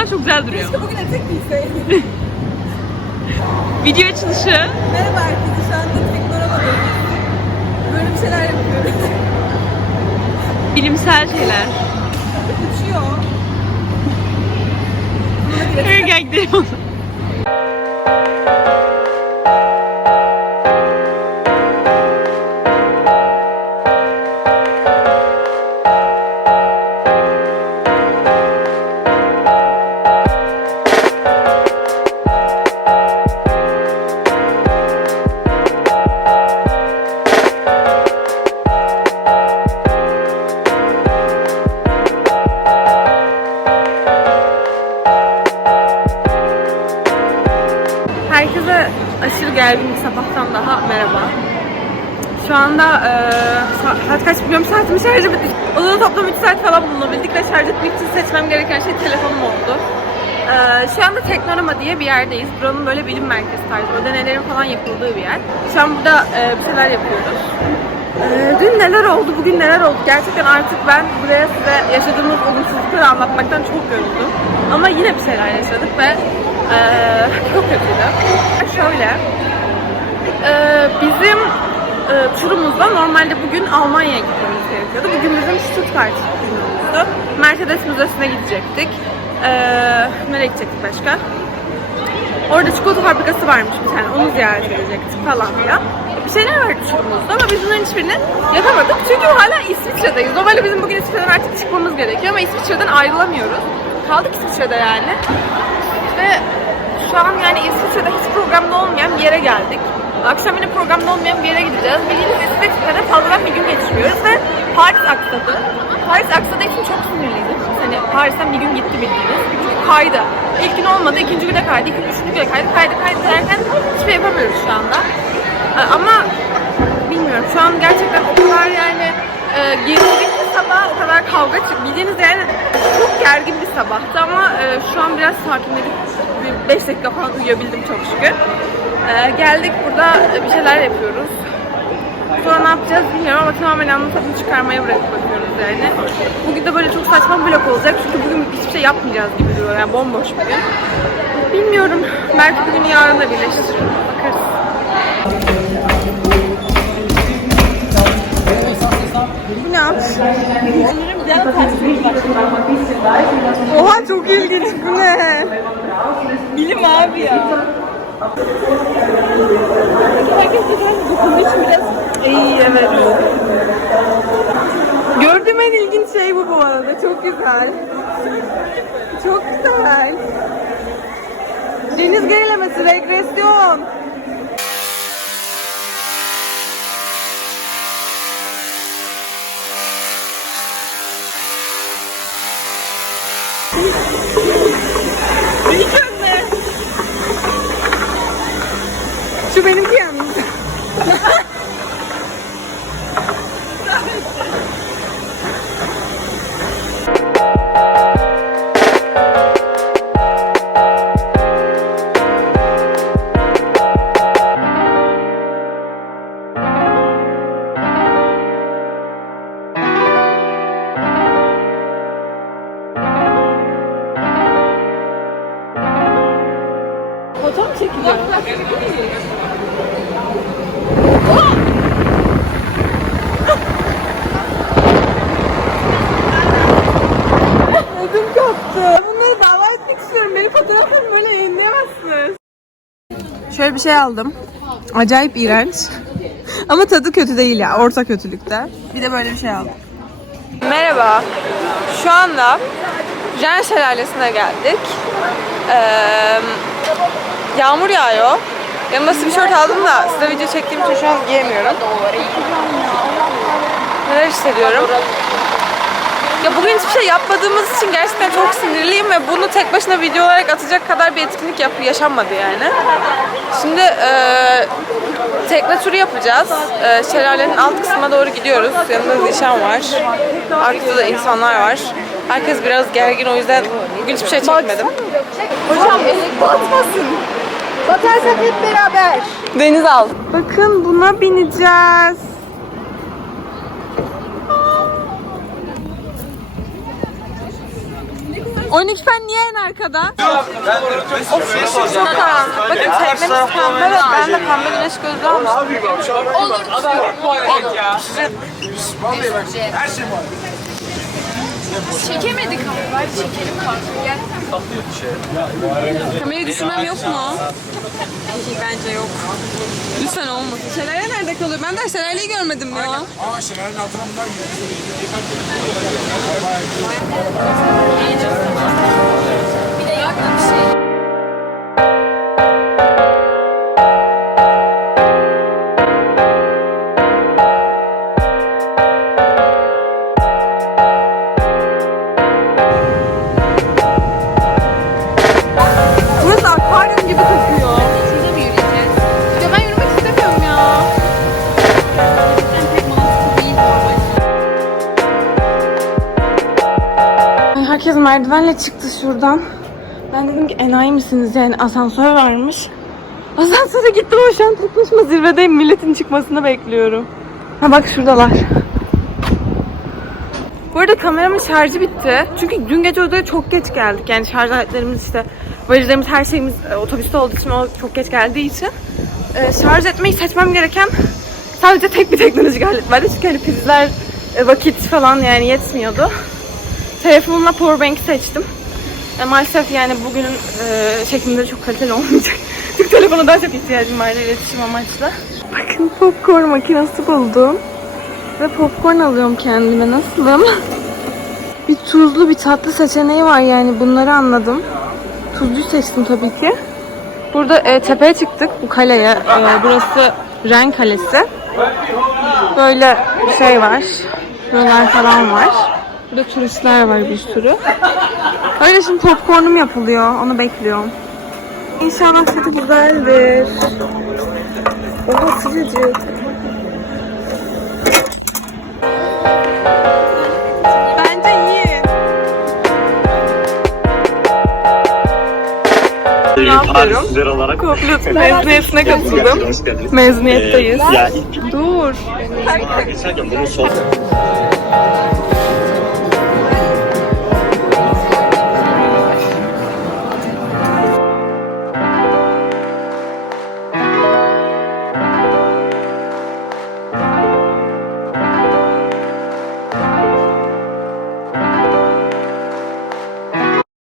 falan çok güzel duruyor. Keşke bugün etek giyseydim. Video açılışı. Merhaba herkese. Şu anda Teknorama'dayız. Böyle bir şeyler yapıyoruz. Bilimsel şeyler. Uçuyor. Gel gidelim. Aşırı gergin bir sabahtan daha merhaba. Şu anda e, sa- saat kaç biliyorum saatimin şarjı bitti. Odada toplam 3 saat falan bulunabildik ve şarj etmek için seçmem gereken şey telefonum oldu. E, şu anda Teknorama diye bir yerdeyiz. Buranın böyle bilim merkezi tarzı, böyle deneylerin falan yapıldığı bir yer. Şu an burada e, bir şeyler yapıyoruz. E, dün neler oldu, bugün neler oldu? Gerçekten artık ben buraya size yaşadığımız olumsuzlukları anlatmaktan çok yoruldum. Ama yine bir şeyler yaşadık ve e, çok kötüydü. Şöyle, e, bizim e, turumuzda normalde bugün Almanya'ya gitmemiz gerekiyordu. Bugün bizim Stuttgart günümüzdü. Mercedes Müzesi'ne gidecektik. E, nereye gidecektik başka? Orada çikolata fabrikası varmış bir tane. Onu ziyaret edecektik falan filan. Bir şeyler turumuzda ama biz bunların hiçbirini yapamadık. Çünkü hala İsviçre'deyiz. Normalde bizim bugün İsviçre'den artık çıkmamız gerekiyor ama İsviçre'den ayrılamıyoruz. Kaldık İsviçre'de yani. Ve şu an yani İsviçre'de hiç programda olmayan bir yere geldik. Akşam yine programda olmayan bir yere gideceğiz. Bildiğiniz İsviçre'de fazladan bir gün geçiriyoruz ve Paris aksadı. Paris aksadığı için çok sinirliydim. Hani Paris'ten bir gün gitti bildiğiniz. Çünkü kaydı. İlk gün olmadı, ikinci güne kaydı, ikinci, üçüncü güne kaydı, kaydı, kaydı derken hiçbir şey yapamıyoruz şu anda. Ee, Ama bilmiyorum şu an gerçekten o kadar yani e, gerildik bir sabah, o kadar kavga çıktı. Bildiğiniz yani çok gergin bir sabahtı ama e, şu an biraz sakinledik. 5 dakika falan uyuyabildim çok şükür. E, geldik burada e, bir şeyler yapıyoruz. Sonra ne yapacağız bilmiyorum ama tamamen anlatımını çıkarmaya bırakıp bakıyoruz yani. Bugün de böyle çok saçma bir vlog olacak çünkü bugün hiçbir şey yapmayacağız gibi duruyor yani bomboş bir gün. Bilmiyorum. Belki bugünü yarınla birleştiririm. Bakarız. Bu var. Oha çok ilginç bu ne? Bilim abi ya. Herkes güzel dokunduğu için biraz İyi evet. Gördüğüm en ilginç şey bu bu arada. Çok güzel. Çok güzel. Deniz gerilemesi, regresyon. Şu benimki yalnız. Şöyle bir şey aldım. Acayip iğrenç. Ama tadı kötü değil ya. Orta kötülükte. Bir de böyle bir şey aldım. Merhaba. Şu anda Jen Şelalesi'ne geldik. Ee, yağmur yağıyor. Yanımda sweatshirt aldım da size video çektiğim için şu an giyemiyorum. Neler hissediyorum? Ya bugün hiçbir şey yapmadığımız için gerçekten çok sinirliyim ve bunu tek başına video olarak atacak kadar bir etkinlik yap yaşanmadı yani. Şimdi eee tekne turu yapacağız. Eee şelalenin alt kısmına doğru gidiyoruz. Yanımda Zişan var. Arkada da insanlar var. Herkes biraz gergin o yüzden bugün hiçbir şey çekmedim. Hocam batmasın. Batarsak hep beraber. Deniz al. Bakın buna bineceğiz. Ne kadar 12 fen niye en arkada? Of çok karanlık. Bakın teknemiz pembe ve ben de pembe güneş gözlüğü almıştım. Çekemedik ama bari çekelim kalsın. Gel. Kamerayı düşürmem yok mu? Bence yok. Lütfen olmasın. Şelale nerede kalıyor? Ben de şelaleyi görmedim ya. Aa şelalenin altına bunlar Bir de yakın bir şey. Merdivenle çıktı şuradan. Ben dedim ki enayi misiniz yani asansör varmış. Asansöre gittim ama şu an başıma zirvedeyim. Milletin çıkmasını bekliyorum. Ha bak şuradalar. Bu arada kameramın şarjı bitti. Çünkü dün gece odaya çok geç geldik. Yani şarj aletlerimiz işte valizlerimiz her şeyimiz e, otobüste olduğu için o çok geç geldiği için e, şarj etmeyi seçmem gereken sadece tek bir teknolojik alet vardı. Çünkü hani prizler e, vakit falan yani yetmiyordu. Telefonumla powerbank seçtim. E, maalesef yani bugünün e, şeklinde çok kaliteli olmayacak. Çünkü telefona daha çok ihtiyacım vardı iletişim amaçlı. Bakın popcorn makinesi buldum. Ve popcorn alıyorum kendime. Nasılım? Bir tuzlu bir tatlı seçeneği var yani bunları anladım. Tuzluyu seçtim tabii ki. Burada e, tepeye çıktık bu kaleye. E, burası Ren Kalesi. Böyle şey var. Buralar falan var. Burada turistler var bir sürü. Öyle şimdi popcornum yapılıyor. Onu bekliyorum. İnşallah tadı güzeldir. Oha sıcacık. Bence yiyin. Ne yapıyorum? Olarak Komplo mezuniyetine katıldım. Mezuniyetteyiz. Ee, Dur. bunu